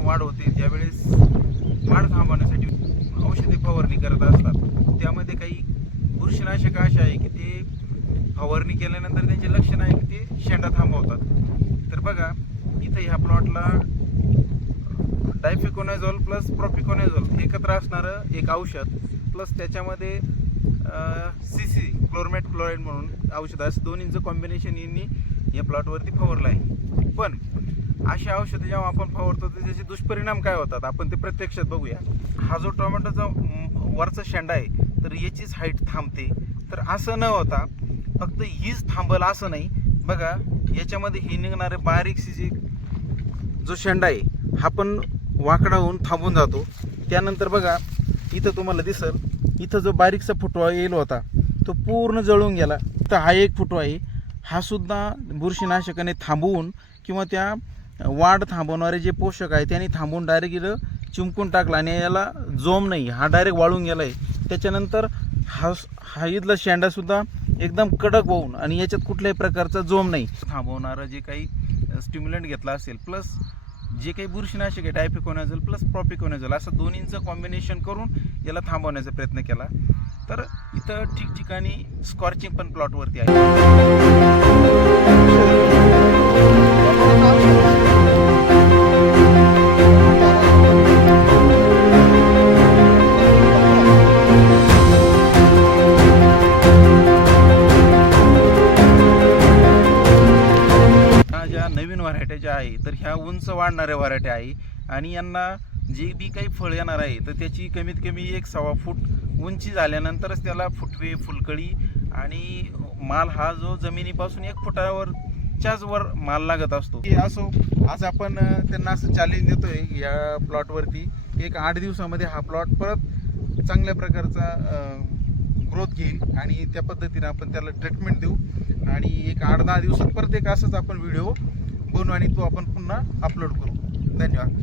जेव्हा वाढ होते त्यावेळेस वाढ थांबवण्यासाठी औषधी फवारणी करत असतात. त्यामध्ये काही बुरशीनाशक असे आहे की ते फवारणी केल्यानंतर त्यांचे लक्षण आहे की ते शेंडा थांबवतात. तर बघा इथं ह्या प्लॉटला डायफिकोनाझोल प्लस प्रोपिकोनाझोल एकत्र असणारं एक औषध प्लस त्याच्यामध्ये CC क्लोरमेट क्लोराईड म्हणून औषध असं दोन्हींचं कॉम्बिनेशन यांनी या प्लॉटवरती फवारलं आहे. पण अशी औषधं जेव्हा आपण फवारतो तर त्याचे दुष्परिणाम काय होतात आपण ते प्रत्यक्षात बघूया. हा जो टोमॅटोचा वरचा शेंडा आहे तर याचीच हाईट थांबते. तर असं न होता फक्त हीच थांबल असं नाही. बघा याच्यामध्ये ही निघणारे बारीकशी जो शेंडा आहे हा पण वाकडा होऊन थांबून जातो. त्यानंतर बघा इथं तुम्हाला दिसल इथं जो बारीकसा फुटवा येईल होता तो पूर्ण जळून गेला. तर हा एक फुटवा आहे हा सुद्धा बुरशीनाशकाने थांबवून किंवा त्या वाढ थांबवणारे जे पोषक आहे त्यांनी थांबवून डायरेक्ट इथं चिमकून टाकला आणि याला जोम नाही, हा डायरेक्ट वाळून गेला आहे. त्याच्यानंतर हा इथला शेंडासुद्धा एकदम कडक होऊन आणि याच्यात कुठल्याही प्रकारचा जोम नाही. थांबवणारं जे काही स्टिम्युलंट घेतला असेल प्लस जे काही बुरशीनाशक आहे डायफिकोनाझोल प्लस प्रोपिकोनाझोल असं दोन्हींचं कॉम्बिनेशन करून याला थांबवण्याचा प्रयत्न केला. तर इथं ठिकठिकाणी स्कॉर्चिंग पण प्लॉटवरती आहे. ज्या नवीन व्हरायटी ज्या आहे तर ह्या उंच वाढणाऱ्या व्हरायटी आहे आणि यांना जे बी काही फळ येणार आहे तर त्याची कमीत कमी 1.25 फूट उंची झाल्यानंतरच त्याला फुटवे फुलकळी आणि माल हा जो जमिनीपासून 1 फुटावरच्याच वर माल लागत असतो. असो आज आपण त्यांना असं चॅलेंज देतोय या प्लॉटवरती एक 8 दिवसामध्ये हा प्लॉट परत चांगल्या प्रकारचा ग्रोथ घेईल आणि त्या पद्धतीने आपण त्याला ट्रीटमेंट देऊ आणि एक 8-10 दिवसात परत एक असंच आपण व्हिडिओ बनवू आणि तो आपण पुन्हा अपलोड करू. धन्यवाद.